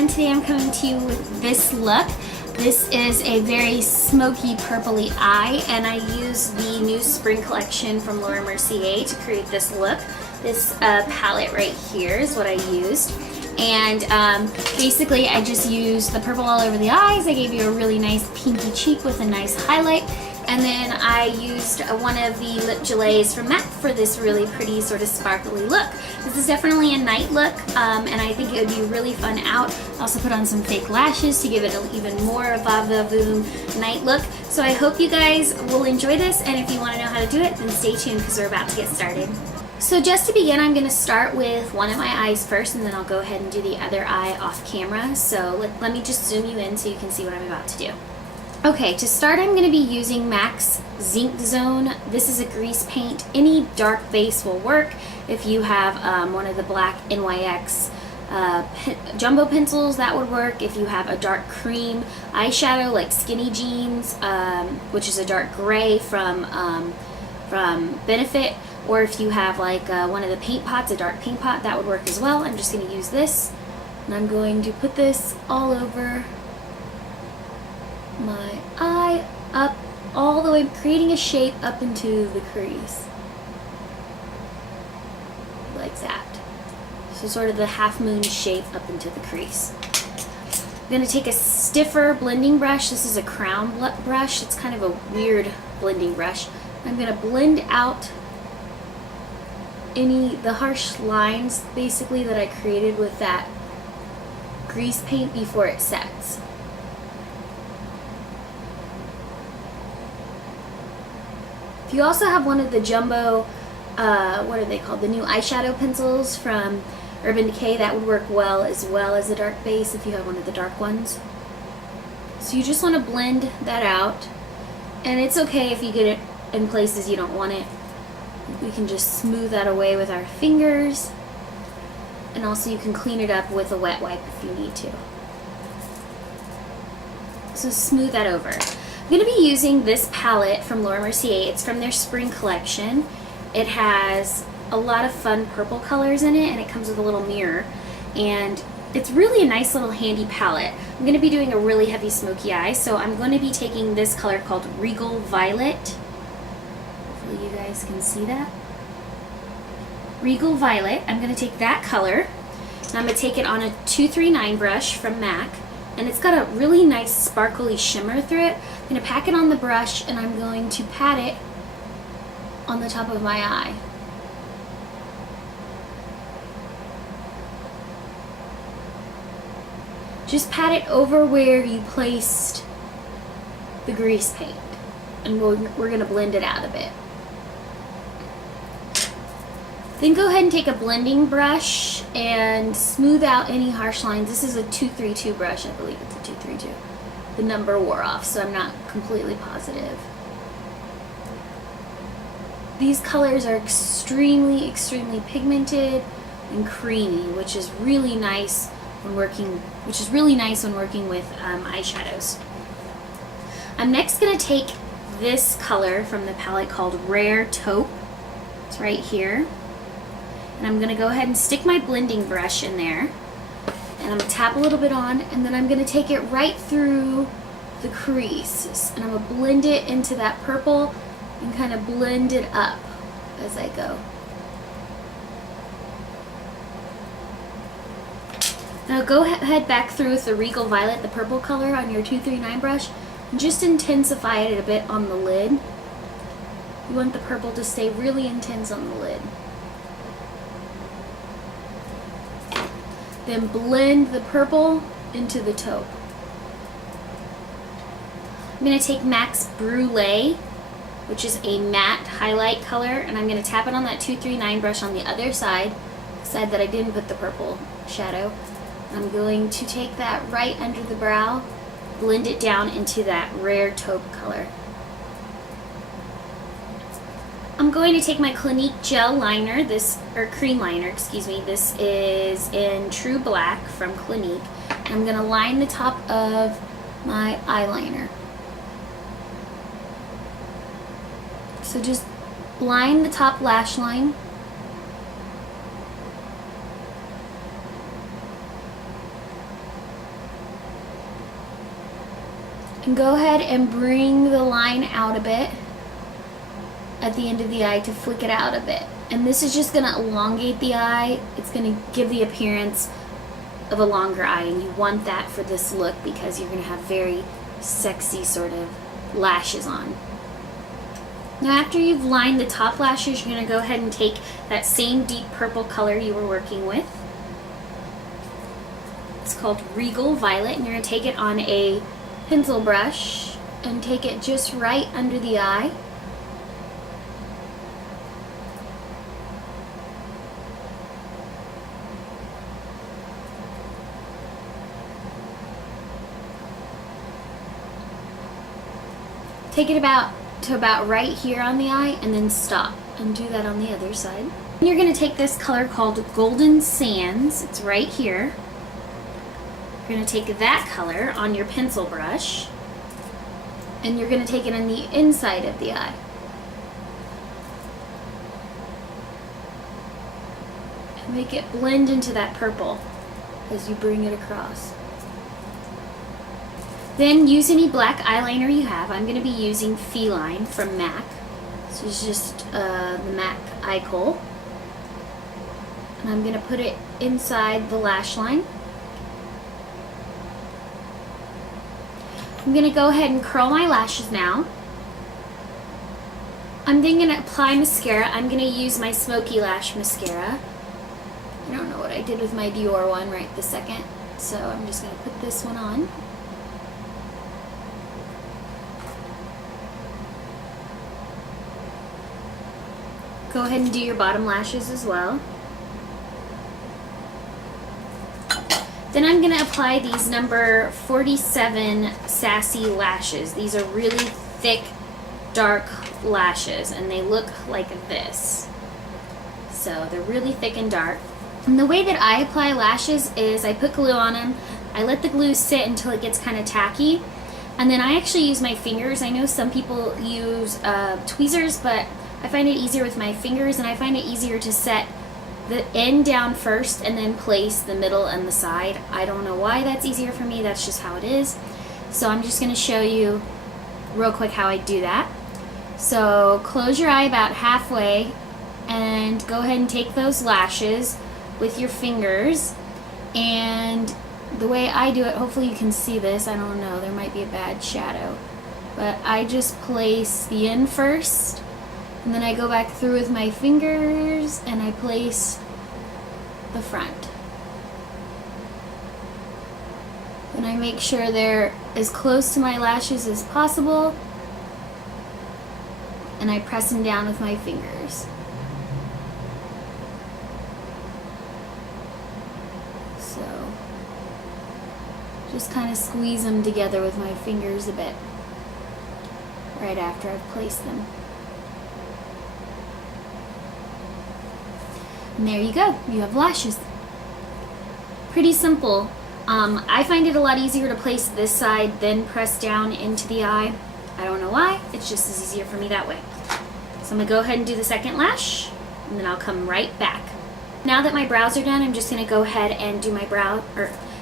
everyone, today I'm coming to you with this look. This is a very smoky purpley eye, and I used the new spring collection from Mercier to create this look. This palette right here is what I used, and basically I just used the purple all over the eyes. I gave you a really nice pinky cheek with a nice highlight, and then I used one of the lip gelées from MAC for this really pretty sort of sparkly look. This is definitely a night look, and I think it would be really fun out. I also put on some fake lashes to give it an even more va-va-voom night look. So I hope you guys will enjoy this, and if you want to know how to do it, then stay tuned because we're about to get started. So just to begin, I'm going to start with one of my eyes first, and then I'll go ahead and do the other eye off camera. So let me just zoom you in so you can see what I'm about to do. Okay, to start I'm going to be using MAC's Zinc Zone. This is a grease paint. Any dark base will work. If you have one of the black NYX jumbo pencils, that would work. If you have a dark cream eyeshadow like Skinny Jeans, which is a dark gray from Benefit, or if you have like one of the paint pots, a dark paint pot, that would work as well. I'm just going to use this, and I'm going to put this all over my eye, up all the way, creating a shape up into the crease like that. So sort of the half moon shape up into the crease. I'm going to take a stiffer blending brush. This is a crown brush. It's kind of a weird blending brush. I'm going to blend out the harsh lines basically that I created with that grease paint before it sets. If you also have one of the jumbo, what are they called? The new eyeshadow pencils from Urban Decay, that would work well as a dark base if you have one of the dark ones. So you just want to blend that out, and it's okay if you get it in places you don't want it. We can just smooth that away with our fingers, and also you can clean it up with a wet wipe if you need to. So smooth that over. I'm going to be using this palette from Mercier. It's from their spring collection. It has a lot of fun purple colors in it, and it comes with a little mirror, and it's really a nice little handy palette. I'm going to be doing a really heavy smoky eye, so I'm going to be taking this color called Regal Violet. Hopefully you guys can see that. Regal Violet. I'm going to take that color, and I'm going to take it on a 239 brush from MAC. And it's got a really nice sparkly shimmer through it. I'm going to pack it on the brush, and I'm going to pat it on the top of my eye. Just pat it over where you placed the grease paint, and we're going to blend it out a bit. Then go ahead and take a blending brush and smooth out any harsh lines. This is a 232 brush, I believe it's a 232. The number wore off, so I'm not completely positive. These colors are extremely pigmented and creamy, which is really nice when working. With eyeshadows. I'm next going to take this color from the palette called Rare Taupe. It's right here. And I'm going to go ahead and stick my blending brush in there, and I'm going to tap a little bit on, and then I'm going to take it right through the crease, and I'm going to blend it into that purple and kind of blend it up as I go. Now go ahead back through with the Regal Violet, the purple color on your 239 brush, and just intensify it a bit on the lid. You want the purple to stay really intense on the lid. Then blend the purple into the taupe. I'm going to take MAC's Brulee, which is a matte highlight color, and I'm going to tap it on that 239 brush on the other side, the side that I didn't put the purple shadow. I'm going to take that right under the brow, blend it down into that Rare Taupe color. I'm going to take my Clinique gel liner, cream liner, excuse me. This is in True Black from Clinique. I'm going to line the top of my eyeliner. So just line the top lash line. And go ahead and bring the line out a bit at the end of the eye to flick it out a bit. And this is just gonna elongate the eye. It's gonna give the appearance of a longer eye, and you want that for this look because you're gonna have very sexy sort of lashes on. Now after you've lined the top lashes, you're gonna go ahead and take that same deep purple color you were working with. It's called Regal Violet, and you're gonna take it on a pencil brush and take it just right under the eye. Take it to about right here on the eye and then stop and do that on the other side. And you're going to take this color called Golden Sands. It's right here. You're going to take that color on your pencil brush and you're going to take it on the inside of the eye. And make it blend into that purple as you bring it across. Then use any black eyeliner you have. I'm going to be using Feline from MAC. This is just the MAC eye kohl. And I'm going to put it inside the lash line. I'm going to go ahead and curl my lashes now. I'm then going to apply mascara. I'm going to use my Smokey Lash Mascara. I don't know what I did with my Dior one right this second, so I'm just going to put this one on. Go ahead and do your bottom lashes as well. Then I'm going to apply these number 47 Sassy lashes. These are really thick, dark lashes, and they look like this. So they're really thick and dark. And the way that I apply lashes is I put glue on them, I let the glue sit until it gets kind of tacky, and then I actually use my fingers. I know some people use tweezers, but I find it easier with my fingers, and I find it easier to set the end down first and then place the middle and the side. I don't know why that's easier for me, that's just how it is. So I'm just going to show you real quick how I do that. So close your eye about halfway and go ahead and take those lashes with your fingers, and the way I do it, hopefully you can see this, I don't know, there might be a bad shadow, but I just place the end first, and then I go back through with my fingers and I place the front. And I make sure they're as close to my lashes as possible, and I press them down with my fingers. So just kind of squeeze them together with my fingers a bit right after I've placed them. And there you go, you have lashes. Pretty simple. I find it a lot easier to place this side than press down into the eye. I don't know why, it's just as easier for me that way. So I'm going to go ahead and do the second lash, and then I'll come right back. Now that my brows are done, I'm just going to go ahead and do my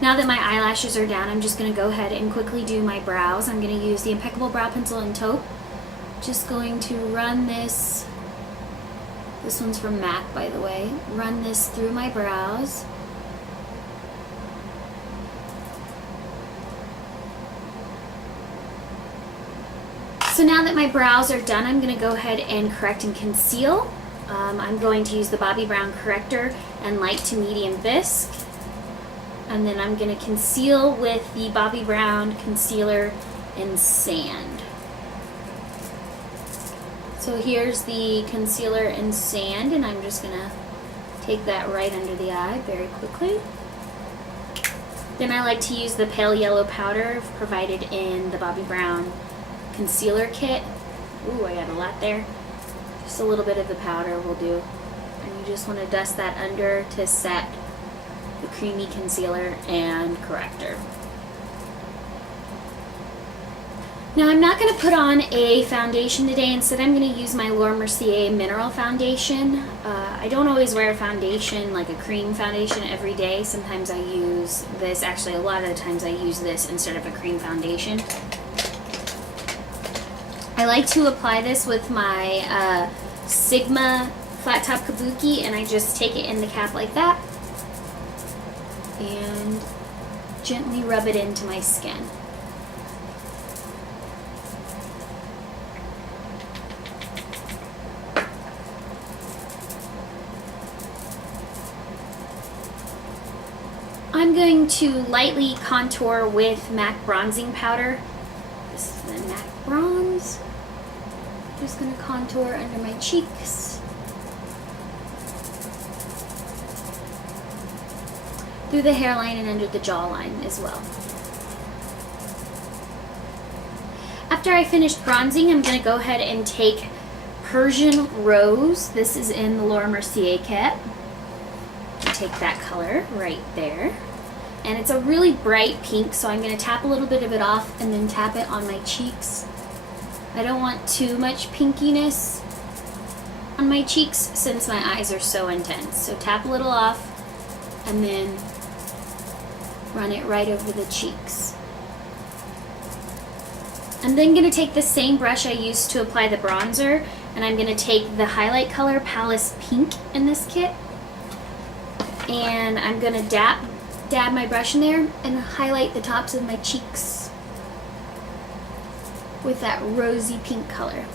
now that my eyelashes are down, I'm just going to go ahead and quickly do my brows. I'm going to use the Impeccable Brow Pencil in Taupe. Just going to run this one's from MAC, by the way, run this through my brows. So now that my brows are done, I'm going to go ahead and correct and conceal. I'm going to use the Bobbi Brown corrector and light to medium bisque. And then I'm going to conceal with the Bobbi Brown concealer in Sand. So here's the concealer in Sand, and I'm just going to take that right under the eye very quickly. Then I like to use the pale yellow powder provided in the Bobbi Brown concealer kit. Ooh, I got a lot there. Just a little bit of the powder will do. And you just want to dust that under to set the creamy concealer and corrector. Now I'm not going to put on a foundation today. Instead I'm going to use my Laura Mercier Mineral Foundation. I don't always wear a foundation, like a cream foundation, every day. Sometimes I use this. Actually, a lot of the times I use this instead of a cream foundation. I like to apply this with my Sigma flat top kabuki, and I just take it in the cap like that and gently rub it into my skin. I'm going to lightly contour with MAC bronzing powder. This is the MAC bronze. Just going to contour under my cheeks, through the hairline and under the jawline as well. After I finished bronzing, I'm going to go ahead and take Persian Rose. This is in the Laura Mercier kit. Take that color right there. And it's a really bright pink, so I'm going to tap a little bit of it off and then tap it on my cheeks. I don't want too much pinkiness on my cheeks since my eyes are so intense. So tap a little off and then run it right over the cheeks. I'm then going to take the same brush I used to apply the bronzer, and I'm going to take the highlight color Palace Pink in this kit, and I'm going to dab my brush in there and highlight the tops of my cheeks with that rosy pink color.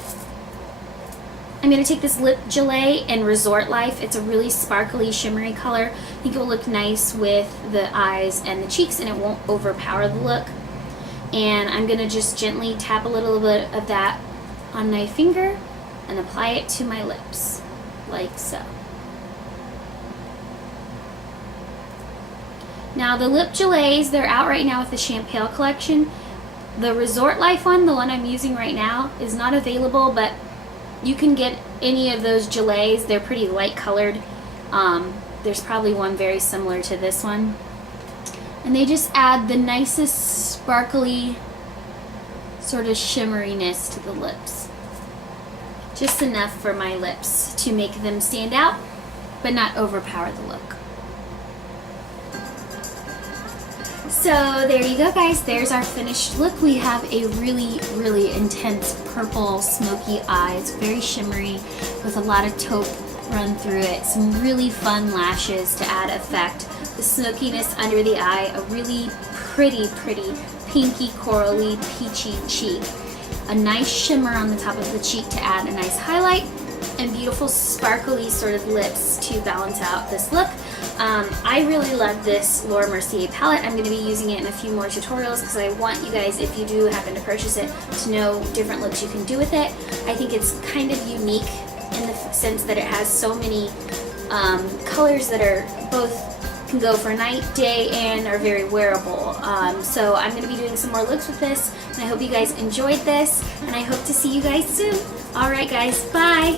I'm going to take this lip gelée in Resort Life. It's a really sparkly, shimmery color. I think it will look nice with the eyes and the cheeks, and it won't overpower the look. And I'm going to just gently tap a little bit of that on my finger and apply it to my lips, like so. Now the lip gelées, they're out right now with the Champale collection. The Resort Life one, the one I'm using right now, is not available, but you can get any of those gelées. They're pretty light colored. There's probably one very similar to this one. And they just add the nicest sparkly sort of shimmeriness to the lips. Just enough for my lips to make them stand out, but not overpower the look. So there you go, guys. There's our finished look. We have a really, really intense purple smoky eye. It's very shimmery with a lot of taupe run through it. Some really fun lashes to add effect. The smokiness under the eye. A really pretty, pinky, corally, peachy cheek. A nice shimmer on the top of the cheek to add a nice highlight. And beautiful sparkly sort of lips to balance out this look. I really love this Laura Mercier palette. I'm going to be using it in a few more tutorials because I want you guys, if you do happen to purchase it, to know different looks you can do with it. I think it's kind of unique in the sense that it has so many colors that are both can go for night, day, and are very wearable. So I'm going to be doing some more looks with this, and I hope you guys enjoyed this, and I hope to see you guys soon. Alright guys, bye!